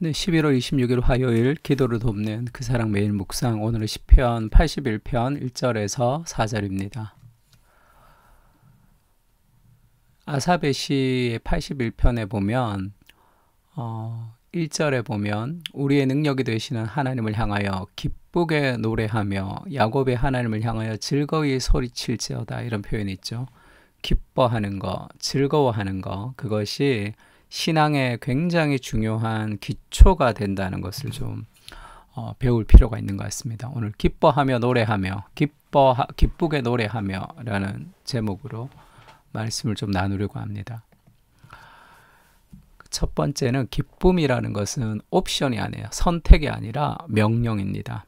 네, 11월 26일 화요일 기도를 돕는 그 사랑 매일 묵상, 오늘은 시편 81편 1절에서 4절입니다. 아사베 시의 81편에 보면 1절에 보면 우리의 능력이 되시는 하나님을 향하여 기쁘게 노래하며 야곱의 하나님을 향하여 즐거이 소리칠지어다, 이런 표현이 있죠. 기뻐하는 거, 즐거워하는 거, 그것이 신앙에 굉장히 중요한 기초가 된다는 것을 좀 배울 필요가 있는 것 같습니다. 오늘 기뻐하며 노래하며 기쁘게 노래하며 라는 제목으로 말씀을 좀 나누려고 합니다. 첫 번째는 기쁨이라는 것은 옵션이 아니에요. 선택이 아니라 명령입니다.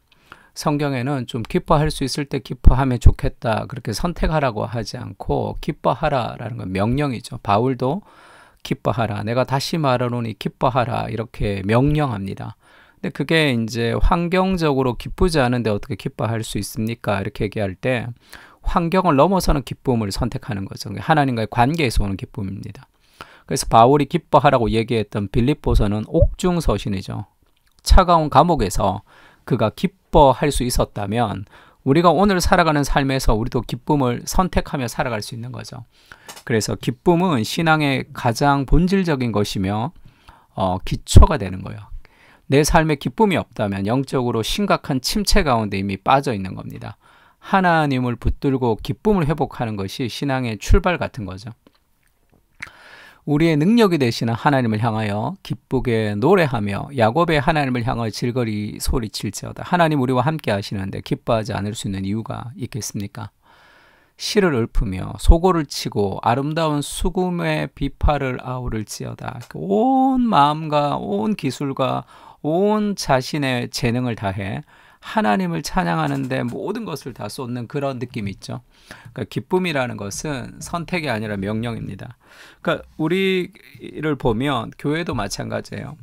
성경에는 좀 기뻐할 수 있을 때 기뻐하면 좋겠다, 그렇게 선택하라고 하지 않고 기뻐하라라는 건 명령이죠. 바울도 기뻐하라, 내가 다시 말하노니 기뻐하라, 이렇게 명령합니다. 근데 그게 이제 환경적으로 기쁘지 않은데 어떻게 기뻐할 수 있습니까? 이렇게 얘기할 때 환경을 넘어서는 기쁨을 선택하는 거죠. 하나님과의 관계에서 오는 기쁨입니다. 그래서 바울이 기뻐하라고 얘기했던 빌립보서는 옥중 서신이죠. 차가운 감옥에서 그가 기뻐할 수 있었다면 우리가 오늘 살아가는 삶에서 우리도 기쁨을 선택하며 살아갈 수 있는 거죠. 그래서 기쁨은 신앙의 가장 본질적인 것이며 기초가 되는 거예요. 내 삶에 기쁨이 없다면 영적으로 심각한 침체 가운데 이미 빠져 있는 겁니다. 하나님을 붙들고 기쁨을 회복하는 것이 신앙의 출발 같은 거죠. 우리의 능력이 되시는 하나님을 향하여 기쁘게 노래하며 야곱의 하나님을 향하여 즐거이 소리칠지어다. 하나님 우리와 함께 하시는데 기뻐하지 않을 수 있는 이유가 있겠습니까? 시를 읊으며 소고를 치고 아름다운 수금의 비파를 아우를지어다. 온 마음과 온 기술과 온 자신의 재능을 다해 하나님을 찬양하는데 모든 것을 다 쏟는 그런 느낌이 있죠. 그러니까 기쁨이라는 것은 선택이 아니라 명령입니다. 그러니까 우리를 보면 교회도 마찬가지예요.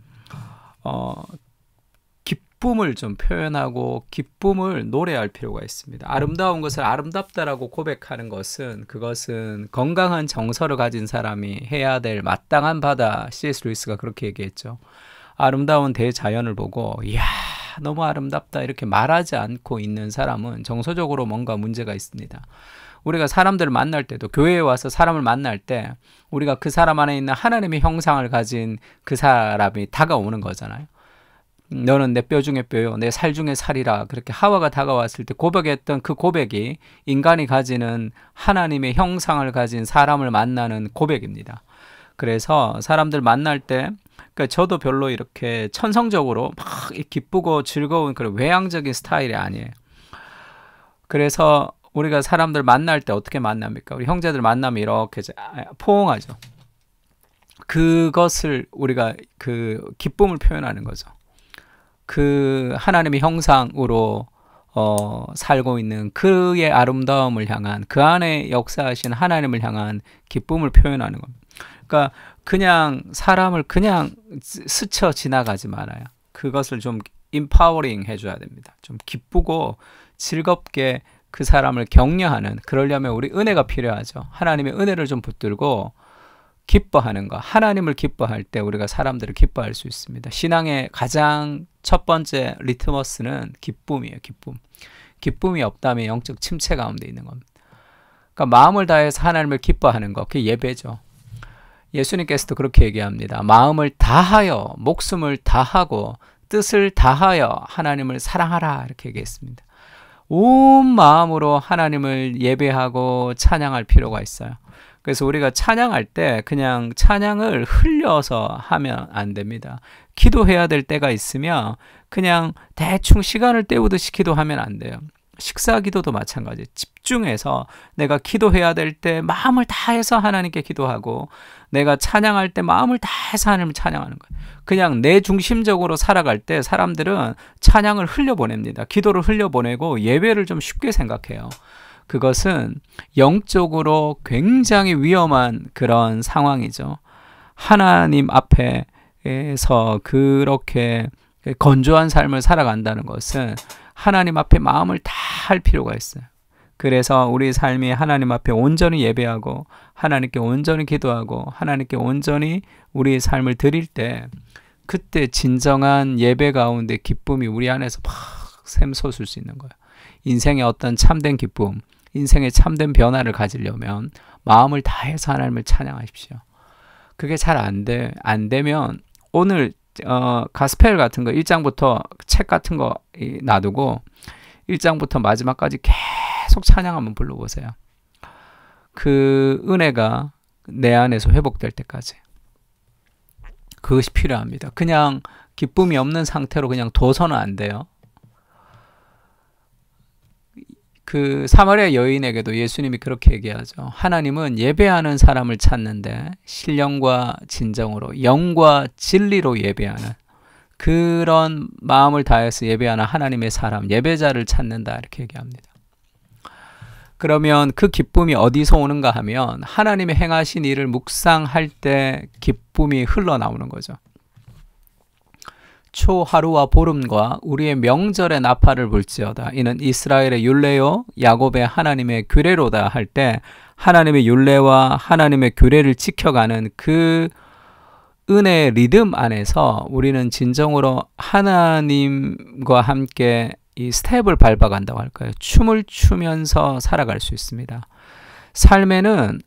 기쁨을 좀 표현하고 기쁨을 노래할 필요가 있습니다. 아름다운 것을 아름답다라고 고백하는 것은 그것은 건강한 정서를 가진 사람이 해야 될 마땅한 바다. C.S. 루이스가 그렇게 얘기했죠. 아름다운 대자연을 보고 이야 너무 아름답다 이렇게 말하지 않고 있는 사람은 정서적으로 뭔가 문제가 있습니다. 우리가 사람들을 만날 때도 교회에 와서 사람을 만날 때 우리가 그 사람 안에 있는 하나님의 형상을 가진 그 사람이 다가오는 거잖아요. 너는 내 뼈 중에 뼈요 내 살 중에 살이라, 그렇게 하와가 다가왔을 때 고백했던 그 고백이 인간이 가지는 하나님의 형상을 가진 사람을 만나는 고백입니다. 그래서 사람들 만날 때 그러니까 저도 별로 이렇게 천성적으로 막 기쁘고 즐거운 그런 외향적인 스타일이 아니에요. 그래서 우리가 사람들 만날 때 어떻게 만납니까? 우리 형제들 만나면 이렇게 포옹하죠. 그것을 우리가 그 기쁨을 표현하는 거죠. 그 하나님의 형상으로 살고 있는 그의 아름다움을 향한, 그 안에 역사하신 하나님을 향한 기쁨을 표현하는 겁니다. 그러니까 그냥 사람을 그냥 스쳐 지나가지 말아요. 그것을 좀 인파워링 해줘야 됩니다. 좀 기쁘고 즐겁게 그 사람을 격려하는, 그러려면 우리 은혜가 필요하죠. 하나님의 은혜를 좀 붙들고 기뻐하는 것, 하나님을 기뻐할 때 우리가 사람들을 기뻐할 수 있습니다. 신앙의 가장 첫 번째 리트머스는 기쁨이에요. 기쁨이 없다면 영적 침체 가운데 있는 겁니다. 그러니까 마음을 다해서 하나님을 기뻐하는 것, 그게 예배죠. 예수님께서도 그렇게 얘기합니다. 마음을 다하여, 목숨을 다하고, 뜻을 다하여 하나님을 사랑하라, 이렇게 얘기했습니다. 온 마음으로 하나님을 예배하고 찬양할 필요가 있어요. 그래서 우리가 찬양할 때 그냥 찬양을 흘려서 하면 안 됩니다. 기도해야 될 때가 있으면 그냥 대충 시간을 때우듯이 기도하면 안 돼요. 식사 기도도 마찬가지. 집중해서 내가 기도해야 될 때 마음을 다해서 하나님께 기도하고, 내가 찬양할 때 마음을 다해서 하나님을 찬양하는 거예요. 그냥 내 중심적으로 살아갈 때 사람들은 찬양을 흘려보냅니다. 기도를 흘려보내고 예배를 좀 쉽게 생각해요. 그것은 영적으로 굉장히 위험한 그런 상황이죠. 하나님 앞에서 그렇게 건조한 삶을 살아간다는 것은 하나님 앞에 마음을 다 할 필요가 있어요. 그래서 우리 삶이 하나님 앞에 온전히 예배하고 하나님께 온전히 기도하고 하나님께 온전히 우리의 삶을 드릴 때 그때 진정한 예배 가운데 기쁨이 우리 안에서 막 샘솟을 수 있는 거예요. 인생의 어떤 참된 기쁨, 인생의 참된 변화를 가지려면 마음을 다해서 하나님을 찬양하십시오. 그게 잘 안 되면 오늘 가스펠 같은 거 1장부터 책 같은 거 놔두고 1장부터 마지막까지 계속 찬양 한번 불러보세요. 그 은혜가 내 안에서 회복될 때까지. 그것이 필요합니다. 그냥 기쁨이 없는 상태로 그냥 둬서는 안 돼요. 그 사마리아 여인에게도 예수님이 그렇게 얘기하죠. 하나님은 예배하는 사람을 찾는데 신령과 진정으로 영과 진리로 예배하는 그런 마음을 다해서 예배하는 하나님의 사람, 예배자를 찾는다 이렇게 얘기합니다. 그러면 그 기쁨이 어디서 오는가 하면 하나님의 행하신 일을 묵상할 때 기쁨이 흘러나오는 거죠. 초하루와 보름과 우리의 명절의 나팔을 불지어다. 이는 이스라엘의 율례요 야곱의 하나님의 규례로다 할 때 하나님의 율례와 하나님의 규례를 지켜가는 그 은혜의 리듬 안에서 우리는 진정으로 하나님과 함께 이 스텝을 밟아간다고 할까요? 춤을 추면서 살아갈 수 있습니다. 삶에는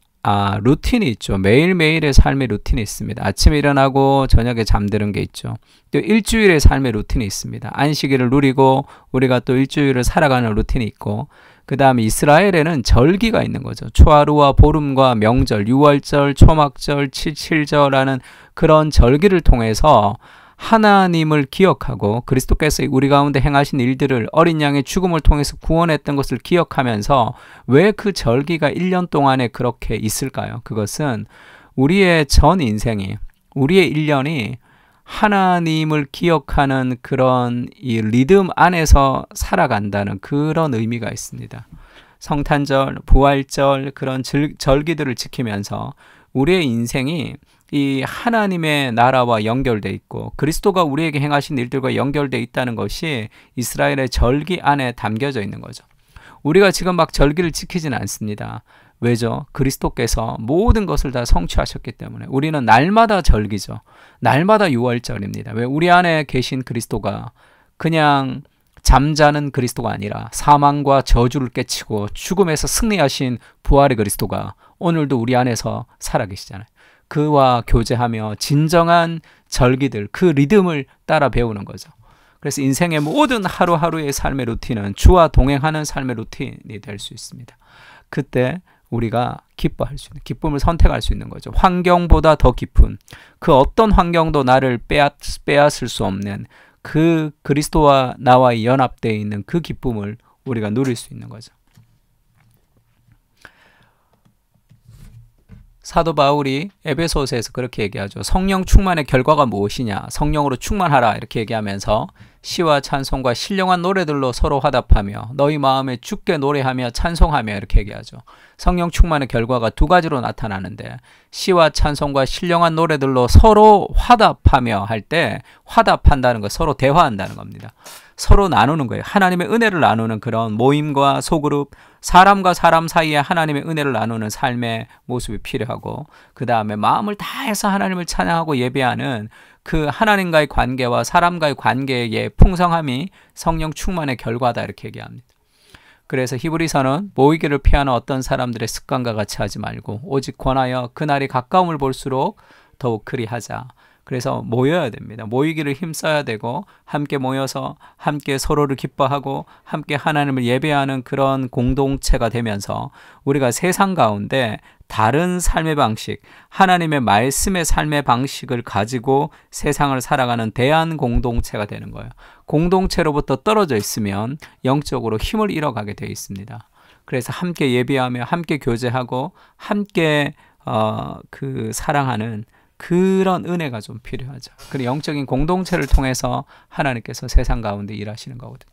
루틴이 있죠. 매일매일의 삶의 루틴이 있습니다. 아침에 일어나고 저녁에 잠드는 게 있죠. 또 일주일의 삶의 루틴이 있습니다. 안식일을 누리고 우리가 또 일주일을 살아가는 루틴이 있고 그 다음에 이스라엘에는 절기가 있는 거죠. 초하루와 보름과 명절, 유월절, 초막절, 칠칠절하는 그런 절기를 통해서 하나님을 기억하고 그리스도께서 우리 가운데 행하신 일들을 어린 양의 죽음을 통해서 구원했던 것을 기억하면서 왜 그 절기가 1년 동안에 그렇게 있을까요? 그것은 우리의 전 인생이 우리의 1년이 하나님을 기억하는 그런 이 리듬 안에서 살아간다는 그런 의미가 있습니다. 성탄절, 부활절 그런 절기들을 지키면서 우리의 인생이 이 하나님의 나라와 연결돼 있고 그리스도가 우리에게 행하신 일들과 연결돼 있다는 것이 이스라엘의 절기 안에 담겨져 있는 거죠. 우리가 지금 막 절기를 지키진 않습니다. 왜죠? 그리스도께서 모든 것을 다 성취하셨기 때문에 우리는 날마다 절기죠. 날마다 유월절입니다. 왜? 우리 안에 계신 그리스도가 그냥 잠자는 그리스도가 아니라 사망과 저주를 깨치고 죽음에서 승리하신 부활의 그리스도가 오늘도 우리 안에서 살아계시잖아요. 그와 교제하며 진정한 절기들, 그 리듬을 따라 배우는 거죠. 그래서 인생의 모든 하루하루의 삶의 루틴은 주와 동행하는 삶의 루틴이 될 수 있습니다. 그때 우리가 기뻐할 수 있는, 기쁨을 선택할 수 있는 거죠. 환경보다 더 깊은, 그 어떤 환경도 나를 빼앗을 수 없는 그 그리스도와 나와 연합되어 있는 그 기쁨을 우리가 누릴 수 있는 거죠. 사도 바울이 에베소서에서 그렇게 얘기하죠. 성령 충만의 결과가 무엇이냐? 성령으로 충만하라 이렇게 얘기하면서 시와 찬송과 신령한 노래들로 서로 화답하며 너희 마음에 주께 노래하며 찬송하며 이렇게 얘기하죠. 성령 충만의 결과가 두 가지로 나타나는데 시와 찬송과 신령한 노래들로 서로 화답하며 할 때 화답한다는 거 서로 대화한다는 겁니다. 서로 나누는 거예요. 하나님의 은혜를 나누는 그런 모임과 소그룹, 사람과 사람 사이에 하나님의 은혜를 나누는 삶의 모습이 필요하고 그 다음에 마음을 다해서 하나님을 찬양하고 예배하는 그 하나님과의 관계와 사람과의 관계의 풍성함이 성령 충만의 결과다 이렇게 얘기합니다. 그래서 히브리서는 모이기를 피하는 어떤 사람들의 습관과 같이 하지 말고 오직 권하여 그날이 가까움을 볼수록 더욱 그리하자. 그래서 모여야 됩니다. 모이기를 힘써야 되고 함께 모여서 함께 서로를 기뻐하고 함께 하나님을 예배하는 그런 공동체가 되면서 우리가 세상 가운데 다른 삶의 방식, 하나님의 말씀의 삶의 방식을 가지고 세상을 살아가는 대안 공동체가 되는 거예요. 공동체로부터 떨어져 있으면 영적으로 힘을 잃어가게 되어 있습니다. 그래서 함께 예배하며 함께 교제하고 함께 사랑하는 그런 은혜가 좀 필요하죠. 그리고 영적인 공동체를 통해서 하나님께서 세상 가운데 일하시는 거거든요.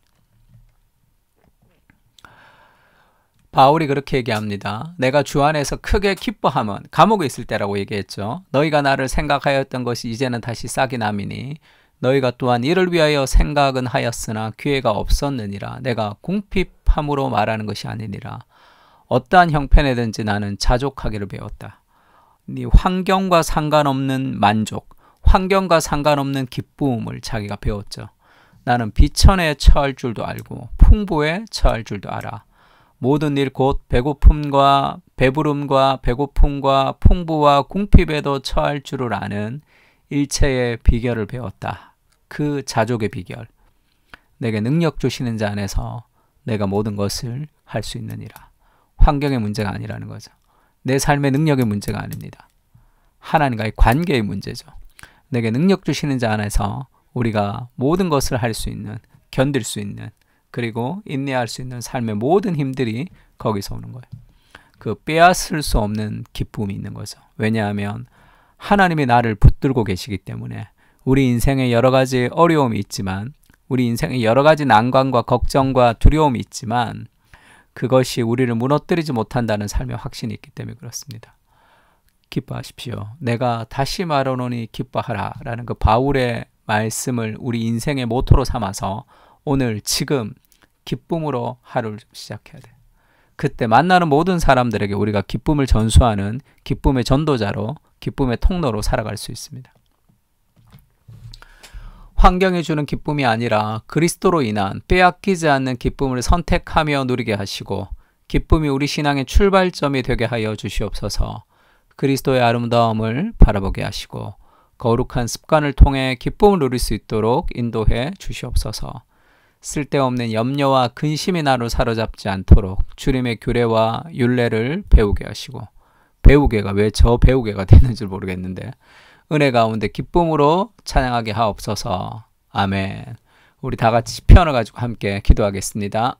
바울이 그렇게 얘기합니다. 내가 주 안에서 크게 기뻐함은 감옥에 있을 때라고 얘기했죠. 너희가 나를 생각하였던 것이 이제는 다시 싹이 남이니 너희가 또한 이를 위하여 생각은 하였으나 기회가 없었느니라. 내가 궁핍함으로 말하는 것이 아니니라. 어떠한 형편에든지 나는 자족하기를 배웠다. 네 환경과 상관없는 만족, 환경과 상관없는 기쁨을 자기가 배웠죠. 나는 비천에 처할 줄도 알고 풍부에 처할 줄도 알아. 모든 일 곧 배고픔과 배부름과 배고픔과 풍부와 궁핍에도 처할 줄을 아는 일체의 비결을 배웠다. 그 자족의 비결. 내게 능력 주시는 자 안에서 내가 모든 것을 할 수 있느니라. 환경의 문제가 아니라는 거죠. 내 삶의 능력의 문제가 아닙니다. 하나님과의 관계의 문제죠. 내게 능력 주시는 자 안에서 우리가 모든 것을 할 수 있는, 견딜 수 있는, 그리고 인내할 수 있는 삶의 모든 힘들이 거기서 오는 거예요. 그 빼앗을 수 없는 기쁨이 있는 거죠. 왜냐하면 하나님이 나를 붙들고 계시기 때문에 우리 인생에 여러 가지 어려움이 있지만, 우리 인생에 여러 가지 난관과 걱정과 두려움이 있지만 그것이 우리를 무너뜨리지 못한다는 삶의 확신이 있기 때문에 그렇습니다. 기뻐하십시오. 내가 다시 말하노니 기뻐하라 라는 그 바울의 말씀을 우리 인생의 모토로 삼아서 오늘 지금 기쁨으로 하루를 시작해야 돼요. 그때 만나는 모든 사람들에게 우리가 기쁨을 전수하는 기쁨의 전도자로, 기쁨의 통로로 살아갈 수 있습니다. 환경이 주는 기쁨이 아니라 그리스도로 인한 빼앗기지 않는 기쁨을 선택하며 누리게 하시고 기쁨이 우리 신앙의 출발점이 되게 하여 주시옵소서. 그리스도의 아름다움을 바라보게 하시고 거룩한 습관을 통해 기쁨을 누릴 수 있도록 인도해 주시옵소서. 쓸데없는 염려와 근심이 나를 사로잡지 않도록 주님의 규례와 율례를 배우게 하시고, 배우게가 왜 저 배우게가 되는지 모르겠는데 은혜 가운데 기쁨으로 찬양하게 하옵소서. 아멘. 우리 다 같이 시편을 가지고 함께 기도하겠습니다.